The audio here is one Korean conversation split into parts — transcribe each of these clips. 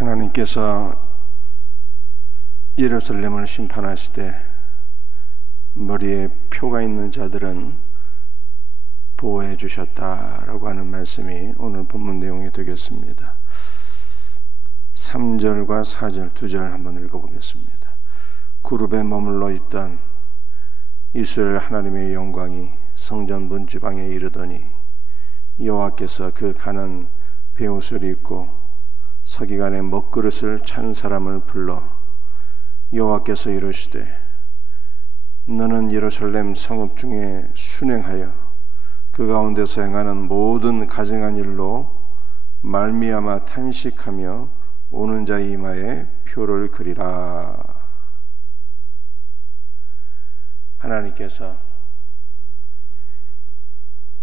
하나님께서 예루살렘을 심판하시되 머리에 표가 있는 자들은 보호해 주셨다라고 하는 말씀이 오늘 본문 내용이 되겠습니다. 3절과 4절 두 절 한번 읽어보겠습니다. 그룹에 머물러 있던 이스라엘 하나님의 영광이 성전 문지방에 이르더니 여호와께서 그 가는 베옷을 입고 서기관의 먹그릇을 찬 사람을 불러 여호와께서 이르시되 너는 예루살렘 성읍 중에 순행하여 그 가운데서 행하는 모든 가증한 일로 말미암아 탄식하며 오는 자의 이마에 표를 그리라. 하나님께서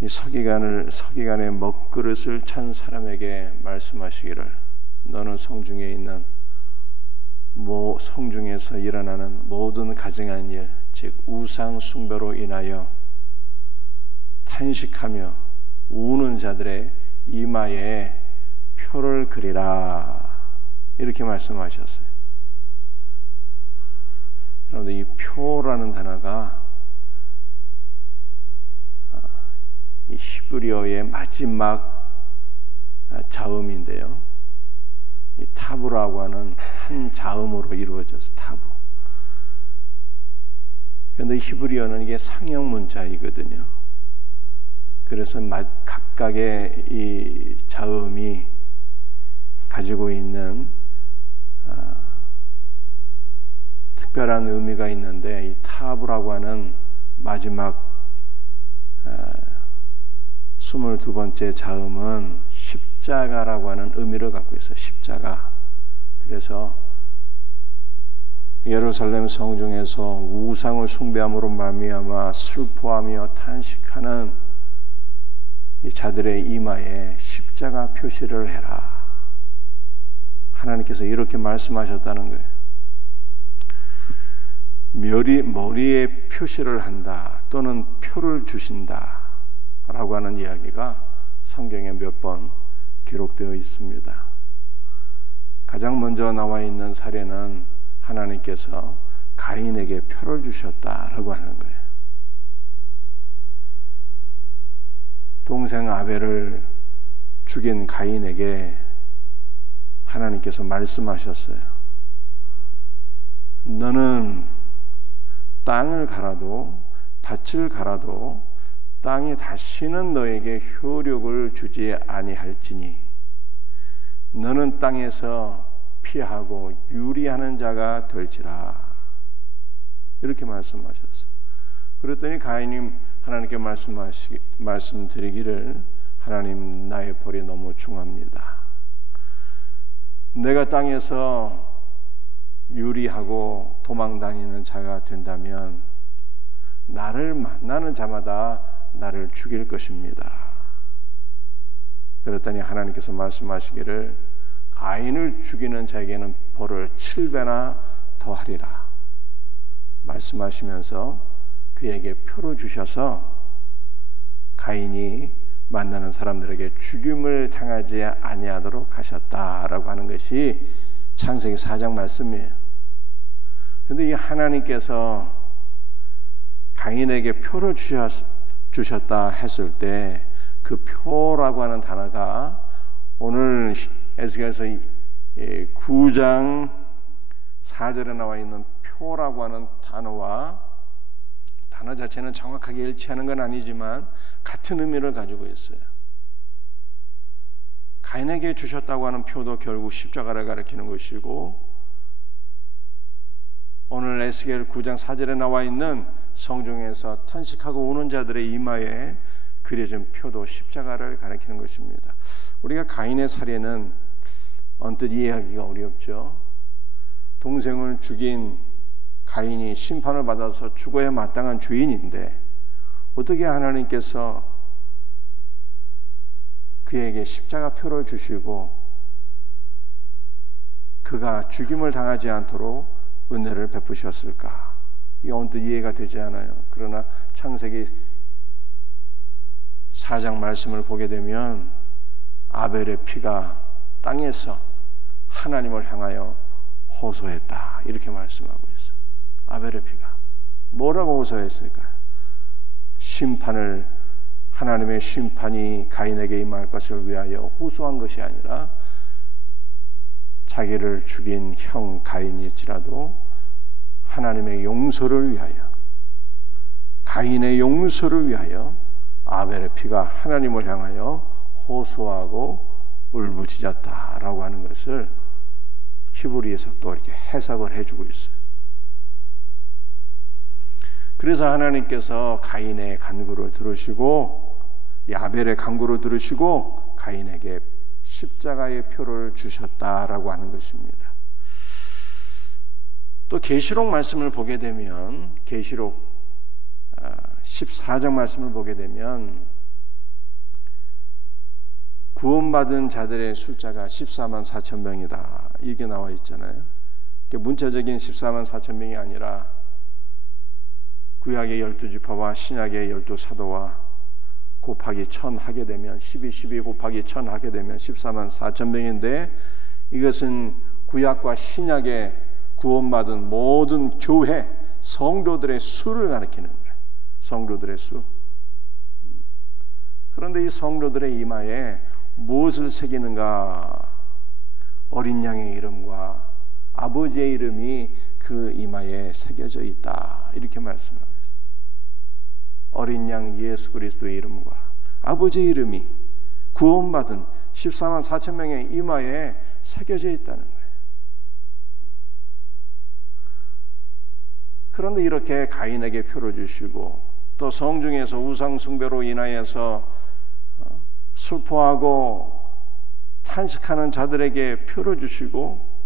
이 서기관의 먹그릇을 찬 사람에게 말씀하시기를 너는 성중에 있는 성중에서 일어나는 모든 가증한 일, 즉 우상 숭배로 인하여 탄식하며 우는 자들의 이마에 표를 그리라, 이렇게 말씀하셨어요. 여러분들, 이 표라는 단어가 이 히브리어의 마지막 자음인데요, 이 타부라고 하는 한 자음으로 이루어져서 타부. 그런데 히브리어는 이게 상형 문자이거든요. 그래서 각각의 이 자음이 가지고 있는 특별한 의미가 있는데, 이 타부라고 하는 마지막 22번째 자음은 십자가라고 하는 의미를 갖고 있어요. 십자가. 그래서 예루살렘 성중에서 우상을 숭배함으로 말미암아 슬퍼하며 탄식하는 이 자들의 이마에 십자가 표시를 해라. 하나님께서 이렇게 말씀하셨다는 거예요. 머리에 표시를 한다 또는 표를 주신다 라고 하는 이야기가 성경에 몇 번 기록되어 있습니다. 가장 먼저 나와 있는 사례는 하나님께서 가인에게 표를 주셨다라고 하는 거예요. 동생 아벨을 죽인 가인에게 하나님께서 말씀하셨어요. 너는 땅을 갈아도 밭을 갈아도 땅이 다시는 너에게 효력을 주지 아니할지니 너는 땅에서 피하고 유리하는 자가 될지라, 이렇게 말씀하셨어요. 그랬더니 가인이 하나님께 말씀드리기를 하나님, 나의 벌이 너무 중합니다. 내가 땅에서 유리하고 도망다니는 자가 된다면 나를 만나는 자마다 나를 죽일 것입니다. 그랬더니 하나님께서 말씀하시기를 가인을 죽이는 자에게는 벌을 7배나 더하리라 말씀하시면서 그에게 표를 주셔서 가인이 만나는 사람들에게 죽임을 당하지 아니하도록 하셨다라고 하는 것이 창세기 4장 말씀이에요. 그런데 이 하나님께서 가인에게 표를 주셨다 했을 때 그 표라고 하는 단어가 오늘 에스겔서 9장 4절에 나와 있는 표라고 하는 단어와 단어 자체는 정확하게 일치하는 건 아니지만 같은 의미를 가지고 있어요. 가인에게 주셨다고 하는 표도 결국 십자가를 가리키는 것이고, 오늘 에스겔 9장 4절에 나와 있는 성중에서 탄식하고 우는 자들의 이마에 그려진 표도 십자가를 가리키는 것입니다. 우리가 가인의 사례는 언뜻 이해하기가 어렵죠. 동생을 죽인 가인이 심판을 받아서 죽어야 마땅한 죄인인데 어떻게 하나님께서 그에게 십자가 표를 주시고 그가 죽임을 당하지 않도록 은혜를 베푸셨을까? 이 언뜻 이해가 되지 않아요. 그러나 창세기 4장 말씀을 보게 되면 아벨의 피가 땅에서 하나님을 향하여 호소했다. 이렇게 말씀하고 있어요. 아벨의 피가 뭐라고 호소했을까요? 하나님의 심판이 가인에게 임할 것을 위하여 호소한 것이 아니라 자기를 죽인 형 가인일지라도 하나님의 용서를 위하여, 가인의 용서를 위하여 아벨의 피가 하나님을 향하여 호소하고 울부짖었다라고 하는 것을 히브리에서 또 이렇게 해석을 해주고 있어요. 그래서 하나님께서 가인의 간구를 들으시고, 아벨의 간구를 들으시고 가인에게 십자가의 표를 주셨다라고 하는 것입니다. 또 계시록 말씀을 보게 되면, 계시록 14장 말씀을 보게 되면 구원받은 자들의 숫자가 14만 4천 명이다 이렇게 나와 있잖아요. 문자적인 14만 4천 명이 아니라 구약의 12지파와 신약의 12사도와 곱하기 1000 하게 되면 12 곱하기 1000 하게 되면 14만 4천 명인데, 이것은 구약과 신약의 구원받은 모든 교회 성도들의 수를 가리키는 거예요. 성도들의 수. 그런데 이 성도들의 이마에 무엇을 새기는가? 어린 양의 이름과 아버지의 이름이 그 이마에 새겨져 있다 이렇게 말씀하고 있어요. 어린 양 예수 그리스도의 이름과 아버지의 이름이 구원받은 14만 4천 명의 이마에 새겨져 있다는 거예요. 그런데 이렇게 가인에게 표를 주시고, 또 성중에서 우상 숭배로 인하여서 슬퍼하고 탄식하는 자들에게 표를 주시고,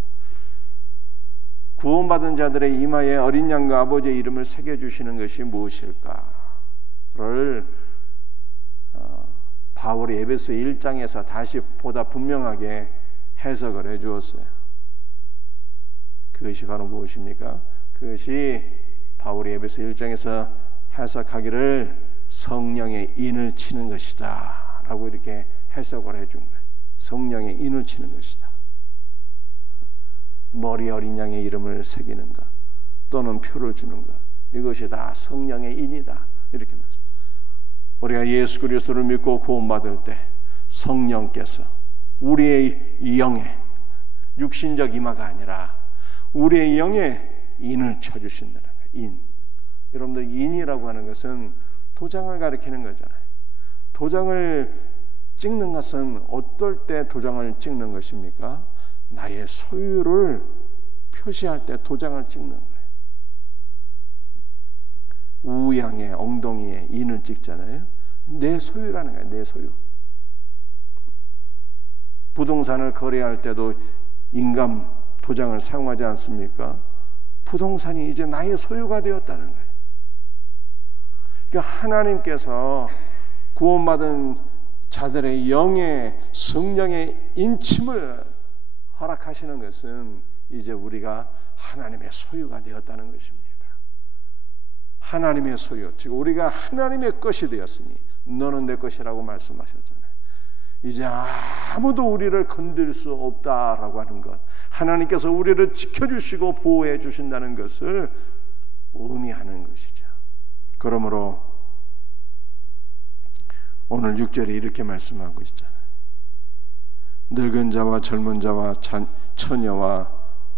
구원받은 자들의 이마에 어린 양과 아버지의 이름을 새겨주시는 것이 무엇일까를 바울이 에베소 1장에서 다시 보다 분명하게 해석을 해주었어요. 그것이 바로 무엇입니까? 그것이 바울이 에베소 1장에서 해석하기를 성령의 인을 치는 것이다 라고 이렇게 해석을 해준 거예요. 성령의 인을 치는 것이다. 머리 어린 양의 이름을 새기는 것 또는 표를 주는 것, 이것이 다 성령의 인이다 이렇게 말씀합니다. 우리가 예수 그리스도를 믿고 구원받을 때 성령께서 우리의 영에, 육신적 이마가 아니라 우리의 영에 인을 쳐주신다는 거예요. 인. 여러분들, 인이라고 하는 것은 도장을 가리키는 거잖아요. 도장을 찍는 것은 어떨 때 도장을 찍는 것입니까? 나의 소유를 표시할 때 도장을 찍는 거예요. 우양의 엉덩이에 인을 찍잖아요. 내 소유라는 거예요. 내 소유. 부동산을 거래할 때도 인감 도장을 사용하지 않습니까? 부동산이 이제 나의 소유가 되었다는 거예요. 그러니까 하나님께서 구원받은 자들의 영의 성령의 인침을 허락하시는 것은 이제 우리가 하나님의 소유가 되었다는 것입니다. 하나님의 소유, 즉 우리가 하나님의 것이 되었으니 너는 내 것이라고 말씀하셨잖아요. 이제 아무도 우리를 건들 수 없다라고 하는 것, 하나님께서 우리를 지켜주시고 보호해 주신다는 것을 의미하는 것이죠. 그러므로 오늘 6절에 이렇게 말씀하고 있잖아요. 늙은 자와 젊은 자와 처녀와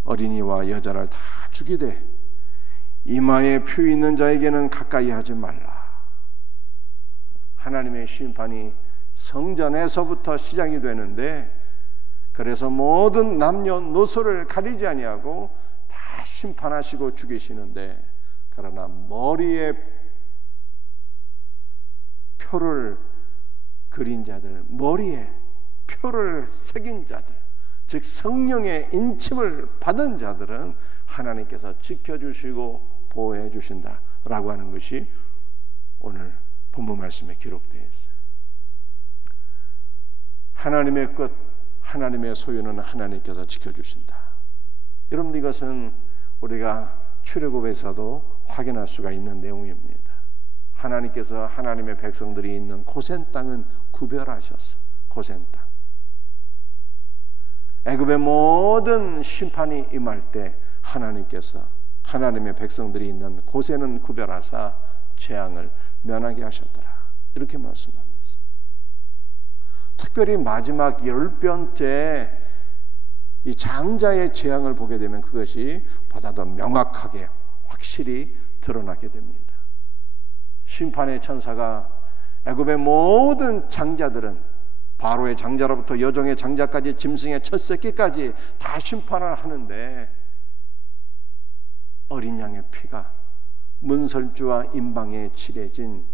어린이와 여자를 다 죽이되 이마에 표 있는 자에게는 가까이 하지 말라. 하나님의 심판이 성전에서부터 시작이 되는데, 그래서 모든 남녀노소를 가리지 아니하고 다 심판하시고 죽이시는데, 그러나 머리에 표를 그린 자들, 머리에 표를 새긴 자들, 즉 성령의 인침을 받은 자들은 하나님께서 지켜주시고 보호해 주신다라고 하는 것이 오늘 본문 말씀에 기록되어 있어요. 하나님의 것, 하나님의 소유는 하나님께서 지켜주신다. 여러분, 이것은 우리가 출애굽에서도 확인할 수가 있는 내용입니다. 하나님께서 하나님의 백성들이 있는 고센 땅은 구별하셨어요. 고센 땅. 애굽의 모든 심판이 임할 때 하나님께서 하나님의 백성들이 있는 곳에는 구별하사 재앙을 면하게 하셨더라. 이렇게 말씀합니다. 특별히 마지막 10번째 이 장자의 재앙을 보게 되면 그것이 보다 더 명확하게 확실히 드러나게 됩니다. 심판의 천사가 애굽의 모든 장자들은 바로의 장자로부터 여종의 장자까지 짐승의 첫 새끼까지 다 심판을 하는데 어린 양의 피가 문설주와 임방에 칠해진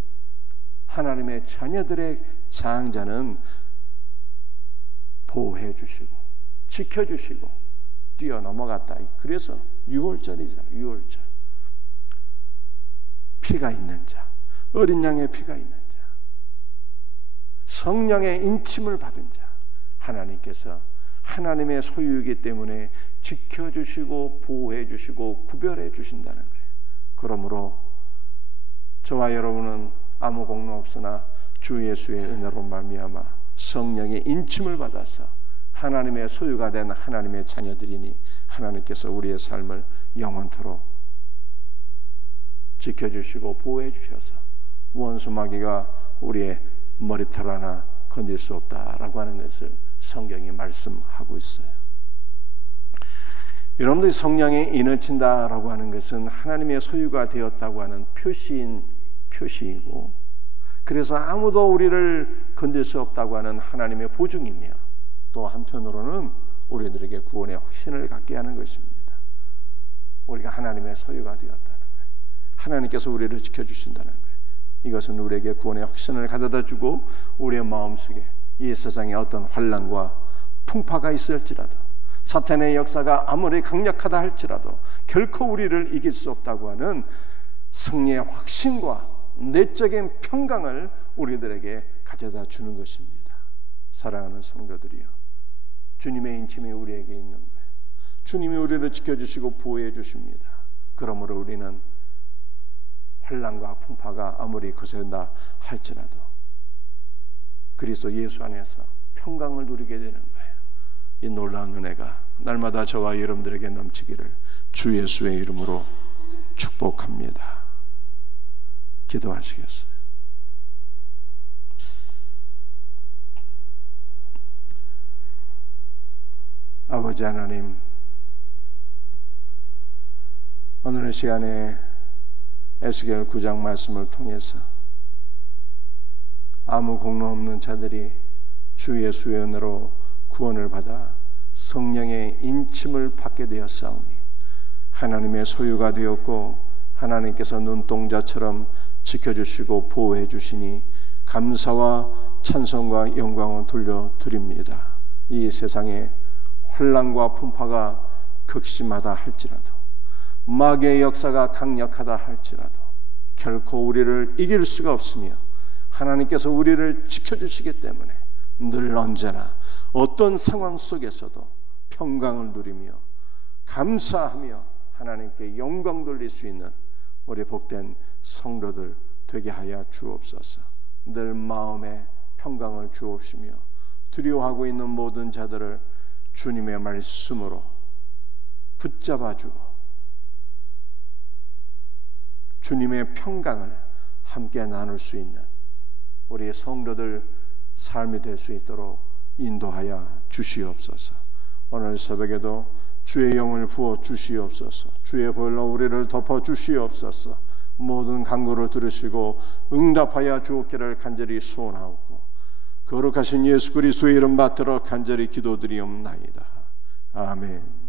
하나님의 자녀들의 장자는 보호해 주시고 지켜주시고 뛰어넘어갔다. 그래서 6월절이잖아요. 6월절. 피가 있는 자, 어린 양의 피가 있는 자, 성령의 인침을 받은 자, 하나님께서 하나님의 소유이기 때문에 지켜주시고 보호해 주시고 구별해 주신다는 거예요. 그러므로 저와 여러분은 아무 공로 없으나 주 예수의 은혜로 말미암아 성령의 인침을 받아서 하나님의 소유가 된 하나님의 자녀들이니 하나님께서 우리의 삶을 영원토록 지켜주시고 보호해 주셔서 원수 마귀가 우리의 머리털 하나 건들 수 없다라고 하는 것을 성경이 말씀하고 있어요. 여러분들이 성령의 인을 친다라고 하는 것은 하나님의 소유가 되었다고 하는 표시이고, 그래서 아무도 우리를 건들 수 없다고 하는 하나님의 보증이며, 또 한편으로는 우리들에게 구원의 확신을 갖게 하는 것입니다. 우리가 하나님의 소유가 되었다는 거예요. 하나님께서 우리를 지켜주신다는 거예요. 이것은 우리에게 구원의 확신을 가져다 주고 우리의 마음속에 이 세상에 어떤 환난과 풍파가 있을지라도, 사탄의 역사가 아무리 강력하다 할지라도 결코 우리를 이길 수 없다고 하는 승리의 확신과 내적인 평강을 우리들에게 가져다 주는 것입니다. 사랑하는 성도들이여, 주님의 인침이 우리에게 있는 거예요. 주님이 우리를 지켜주시고 보호해 주십니다. 그러므로 우리는 환난과 풍파가 아무리 거센다 할지라도 그리스도 예수 안에서 평강을 누리게 되는 거예요. 이 놀라운 은혜가 날마다 저와 여러분들에게 넘치기를 주 예수의 이름으로 축복합니다. 기도하시겠어요? 아버지 하나님, 오늘 시간에 에스겔 9장 말씀을 통해서 아무 공로 없는 자들이 주 예수의 은혜로 구원을 받아 성령의 인침을 받게 되었사오니 하나님의 소유가 되었고 하나님께서 눈동자처럼 지켜주시고 보호해 주시니 감사와 찬송과 영광을 돌려드립니다. 이 세상에 혼란과 풍파가 극심하다 할지라도, 마귀의 역사가 강력하다 할지라도 결코 우리를 이길 수가 없으며 하나님께서 우리를 지켜주시기 때문에 늘 언제나 어떤 상황 속에서도 평강을 누리며 감사하며 하나님께 영광 돌릴 수 있는 우리 복된 성도들 되게 하여 주옵소서. 늘 마음에 평강을 주옵시며 두려워하고 있는 모든 자들을 주님의 말씀으로 붙잡아주고 주님의 평강을 함께 나눌 수 있는 우리의 성도들 삶이 될 수 있도록 인도하여 주시옵소서. 오늘 새벽에도 주의 영을 부어 주시옵소서. 주의 보혈로 우리를 덮어 주시옵소서. 모든 간구를 들으시고 응답하여 주옵기를 간절히 소원하옵고 거룩하신 예수 그리스도의 이름 받들어 간절히 기도드리옵나이다. 아멘.